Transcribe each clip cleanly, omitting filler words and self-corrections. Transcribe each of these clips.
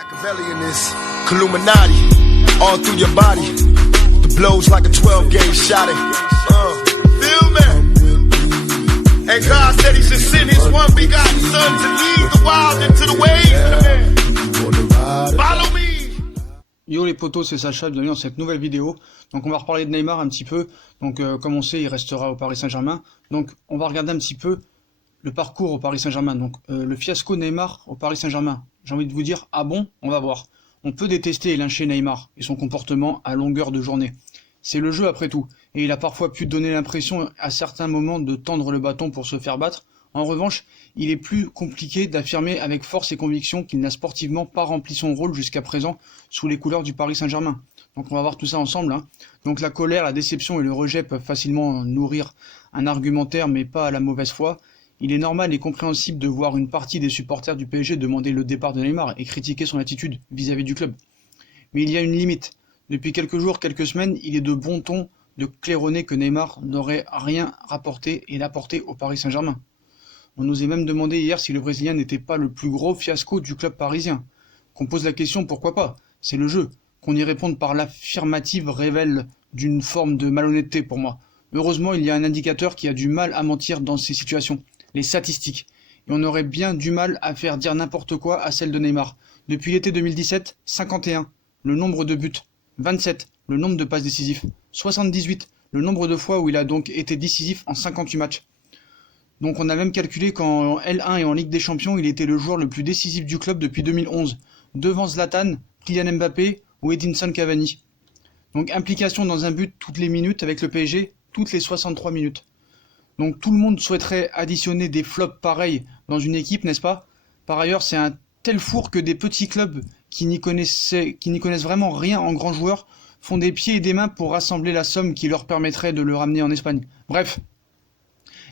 Machiavellianist, Illuminati, all through your body. The blows like a 12-gauge shot. Feel me? And God said He should send His one begotten Son to lead the wild into the ways. Follow me. Yo les potos, c'est Sacha, bienvenue dans cette nouvelle vidéo. Donc on va reparler de Neymar un petit peu. Donc comme on sait, il restera au Paris Saint-Germain. Donc on va regarder un petit peu le parcours au Paris Saint-Germain. Donc le fiasco Neymar au Paris Saint-Germain. J'ai envie de vous dire, ah bon, on va voir. On peut détester et lyncher Neymar et son comportement à longueur de journée. C'est le jeu après tout. Et il a parfois pu donner l'impression à certains moments de tendre le bâton pour se faire battre. En revanche, il est plus compliqué d'affirmer avec force et conviction qu'il n'a sportivement pas rempli son rôle jusqu'à présent sous les couleurs du Paris Saint-Germain. Donc on va voir tout ça ensemble. Donc la colère, la déception et le rejet peuvent facilement nourrir un argumentaire, mais pas à la mauvaise foi. Il est normal et compréhensible de voir une partie des supporters du PSG demander le départ de Neymar et critiquer son attitude vis-à-vis du club. Mais il y a une limite. Depuis quelques jours, quelques semaines, il est de bon ton de claironner que Neymar n'aurait rien rapporté et apporté au Paris Saint-Germain. On nous a même demandé hier si le Brésilien n'était pas le plus gros fiasco du club parisien. Qu'on pose la question, pourquoi pas? C'est le jeu. Qu'on y réponde par l'affirmative révèle d'une forme de malhonnêteté pour moi. Heureusement, il y a un indicateur qui a du mal à mentir dans ces situations, les statistiques. Et on aurait bien du mal à faire dire n'importe quoi à celle de Neymar. Depuis l'été 2017, 51, le nombre de buts. 27, le nombre de passes décisives. 78, le nombre de fois où il a donc été décisif en 58 matchs. Donc on a même calculé qu'en L1 et en Ligue des Champions, il était le joueur le plus décisif du club depuis 2011, devant Zlatan, Kylian Mbappé ou Edinson Cavani. Donc implication dans un but toutes les minutes avec le PSG, toutes les 63 minutes. Donc tout le monde souhaiterait additionner des flops pareils dans une équipe, n'est-ce pas? Par ailleurs, c'est un tel four que des petits clubs qui n'y connaissent vraiment rien en grands joueurs font des pieds et des mains pour rassembler la somme qui leur permettrait de le ramener en Espagne. Bref.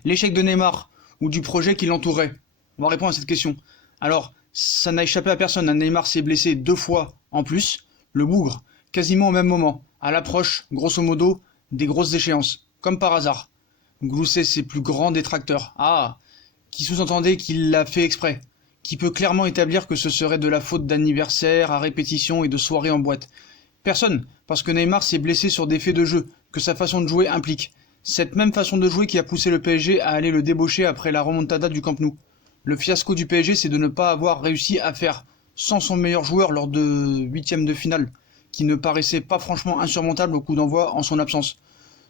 L'échec de Neymar ou du projet qui l'entourait? On va répondre à cette question. Alors, ça n'a échappé à personne. Neymar s'est blessé 2 fois en plus, le bougre, quasiment au même moment, à l'approche, grosso modo, des grosses échéances, comme par hasard. Glousser ses plus grands détracteurs. Ah, qui sous-entendait qu'il l'a fait exprès, qui peut clairement établir que ce serait de la faute d'anniversaire à répétition et de soirée en boîte. Personne, parce que Neymar s'est blessé sur des faits de jeu que sa façon de jouer implique. Cette même façon de jouer qui a poussé le PSG à aller le débaucher après la remontada du Camp Nou. Le fiasco du PSG, c'est de ne pas avoir réussi à faire sans son meilleur joueur lors de 8e de finale, qui ne paraissait pas franchement insurmontable au coup d'envoi en son absence.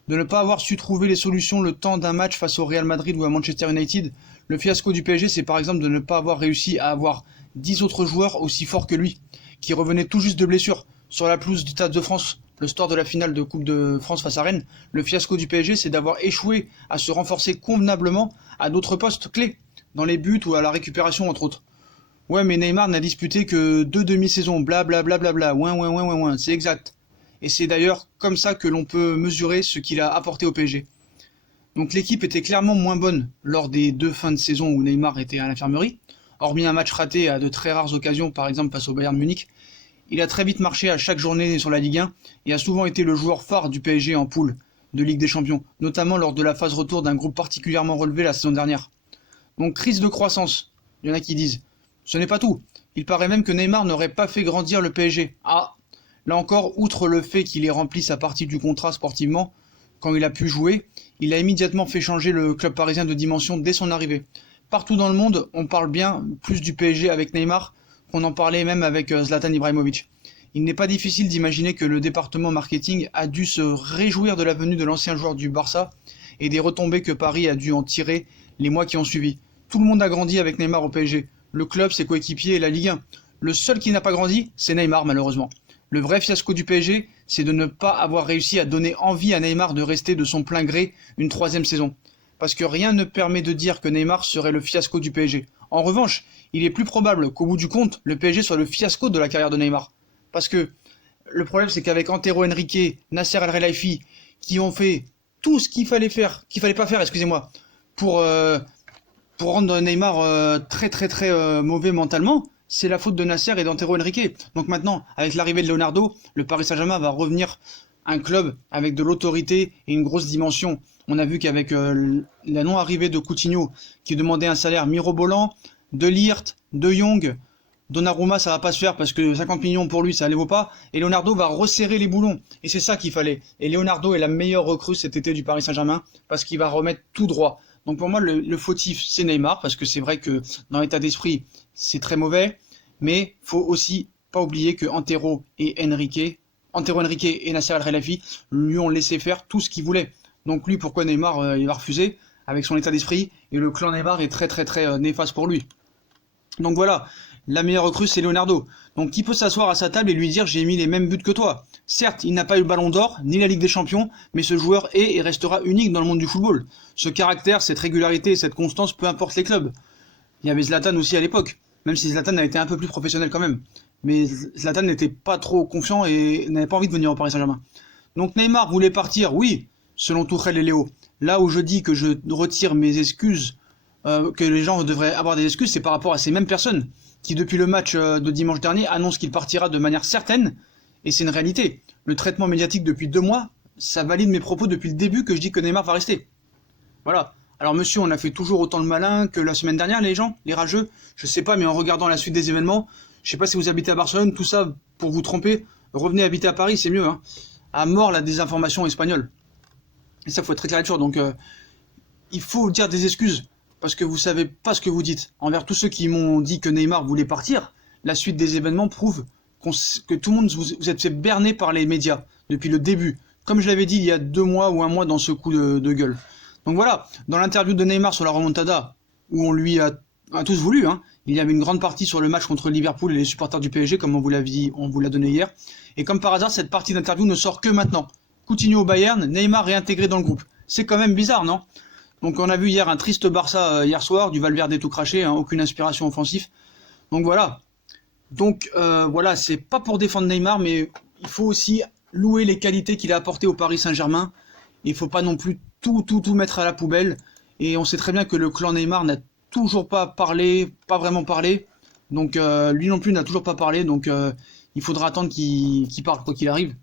De ne pas avoir su trouver les solutions le temps d'un match face au Real Madrid ou à Manchester United. Le fiasco du PSG, c'est par exemple de ne pas avoir réussi à avoir 10 autres joueurs aussi forts que lui, qui revenaient tout juste de blessure, sur la pelouse du Stade de France. Le score de la finale de Coupe de France face à Rennes, le fiasco du PSG, c'est d'avoir échoué à se renforcer convenablement à d'autres postes clés, dans les buts ou à la récupération entre autres. Ouais, mais Neymar n'a disputé que 2 demi-saisons, blablabla, ouin, c'est exact. Et c'est d'ailleurs comme ça que l'on peut mesurer ce qu'il a apporté au PSG. Donc l'équipe était clairement moins bonne lors des 2 fins de saison où Neymar était à l'infirmerie, hormis un match raté à de très rares occasions, par exemple face au Bayern Munich. Il a très vite marché à chaque journée sur la Ligue 1 et a souvent été le joueur phare du PSG en poule de Ligue des Champions, notamment lors de la phase retour d'un groupe particulièrement relevé la saison dernière. Donc crise de croissance, il y en a qui disent. Ce n'est pas tout, il paraît même que Neymar n'aurait pas fait grandir le PSG. Ah, là encore, outre le fait qu'il ait rempli sa partie du contrat sportivement, quand il a pu jouer, il a immédiatement fait changer le club parisien de dimension dès son arrivée. Partout dans le monde, on parle bien plus du PSG avec Neymar, qu'on en parlait même avec Zlatan Ibrahimovic. Il n'est pas difficile d'imaginer que le département marketing a dû se réjouir de la venue de l'ancien joueur du Barça et des retombées que Paris a dû en tirer les mois qui ont suivi. Tout le monde a grandi avec Neymar au PSG. Le club, ses coéquipiers et la Ligue 1. Le seul qui n'a pas grandi, c'est Neymar malheureusement. Le vrai fiasco du PSG, c'est de ne pas avoir réussi à donner envie à Neymar de rester de son plein gré une 3e saison. Parce que rien ne permet de dire que Neymar serait le fiasco du PSG. En revanche, il est plus probable qu'au bout du compte, le PSG soit le fiasco de la carrière de Neymar. Parce que le problème, c'est qu'avec Antero Henrique, Nasser El Khelaifi, qui ont fait tout ce qu'il fallait pas faire, pour rendre Neymar très mauvais mentalement, c'est la faute de Nasser et d'Antero Henrique. Donc maintenant, avec l'arrivée de Leonardo, le Paris Saint-Germain va revenir un club avec de l'autorité et une grosse dimension. On a vu qu'avec la non-arrivée de Coutinho, qui demandait un salaire mirobolant, De Ligt, De Jong, Donnarumma, ça va pas se faire parce que 50 millions pour lui, ça ne vaut pas. Et Leonardo va resserrer les boulons. Et c'est ça qu'il fallait. Et Leonardo est la meilleure recrue cet été du Paris Saint-Germain parce qu'il va remettre tout droit. Donc pour moi, le fautif, c'est Neymar parce que c'est vrai que dans l'état d'esprit, c'est très mauvais. Mais faut aussi pas oublier que Antero Henrique et Nasser El Khelaifi lui ont laissé faire tout ce qu'il voulait. Donc lui, pourquoi Neymar il va refuser avec son état d'esprit, et le clan Neymar est très néfaste pour lui. Donc voilà, la meilleure recrue c'est Leonardo. Donc qui peut s'asseoir à sa table et lui dire j'ai mis les mêmes buts que toi. Certes, il n'a pas eu le ballon d'or, ni la Ligue des Champions, mais ce joueur est et restera unique dans le monde du football. Ce caractère, cette régularité, cette constance, peu importe les clubs. Il y avait Zlatan aussi à l'époque, même si Zlatan a été un peu plus professionnel quand même. Mais Zlatan n'était pas trop confiant et n'avait pas envie de venir au Paris Saint-Germain. Donc Neymar voulait partir, oui, selon Tuchel et Léo. Là où je dis que je retire mes excuses, que les gens devraient avoir des excuses, c'est par rapport à ces mêmes personnes qui, depuis le match de dimanche dernier, annoncent qu'il partira de manière certaine, et c'est une réalité. Le traitement médiatique depuis 2 mois, ça valide mes propos depuis le début que je dis que Neymar va rester. Voilà. Alors monsieur, on a fait toujours autant le malin que la semaine dernière, les gens, les rageux. Je sais pas, mais en regardant la suite des événements, je sais pas si vous habitez à Barcelone, tout ça pour vous tromper, revenez habiter à Paris, c'est mieux, hein. À mort la désinformation espagnole. Et ça, faut être très clair là-dessus. Donc, il faut dire des excuses parce que vous savez pas ce que vous dites. Envers tous ceux qui m'ont dit que Neymar voulait partir, la suite des événements prouve que tout le monde vous êtes fait berner par les médias depuis le début. Comme je l'avais dit il y a 2 mois ou 1 mois dans ce coup de gueule. Donc voilà, dans l'interview de Neymar sur la remontada, où on lui a tous voulu, hein, il y avait une grande partie sur le match contre Liverpool et les supporters du PSG, comme on vous l'a donné hier. Et comme par hasard, cette partie d'interview ne sort que maintenant. Coutinho au Bayern, Neymar réintégré dans le groupe. C'est quand même bizarre, non? Donc on a vu hier un triste Barça hier soir, du Valverde tout craché, hein, aucune inspiration offensive. Donc voilà. Donc voilà, c'est pas pour défendre Neymar, mais il faut aussi louer les qualités qu'il a apportées au Paris Saint-Germain. Il faut pas non plus tout mettre à la poubelle. Et on sait très bien que le clan Neymar n'a toujours pas parlé, pas vraiment parlé. Donc lui non plus n'a toujours pas parlé. Donc il faudra attendre qu'il parle quoi qu'il arrive.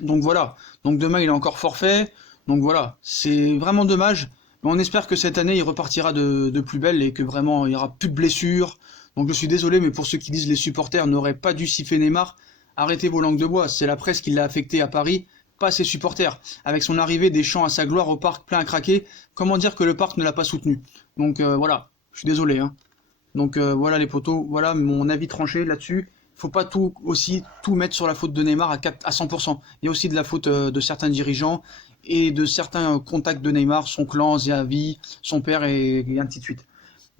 Donc voilà, donc demain il est encore forfait, donc voilà, c'est vraiment dommage, mais on espère que cette année il repartira de plus belle et que vraiment il n'y aura plus de blessures. Donc je suis désolé, mais pour ceux qui disent les supporters n'auraient pas dû siffler Neymar, arrêtez vos langues de bois, c'est la presse qui l'a affecté à Paris, pas ses supporters. Avec son arrivée des chants à sa gloire au parc plein à craquer, comment dire que le parc ne l'a pas soutenu? Donc voilà, je suis désolé, hein. Donc voilà les potos, voilà mon avis tranché là-dessus. Faut pas tout mettre sur la faute de Neymar à 100%. Il y a aussi de la faute de certains dirigeants et de certains contacts de Neymar, son clan, Xavi, son père et ainsi de suite.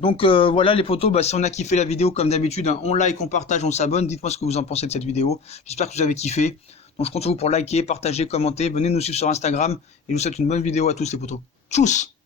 Donc voilà les potos, si on a kiffé la vidéo comme d'habitude, hein, on like, on partage, on s'abonne. Dites-moi ce que vous en pensez de cette vidéo. J'espère que vous avez kiffé. Donc je compte sur vous pour liker, partager, commenter. Venez nous suivre sur Instagram et je vous souhaite une bonne vidéo à tous les potos. Tchuss!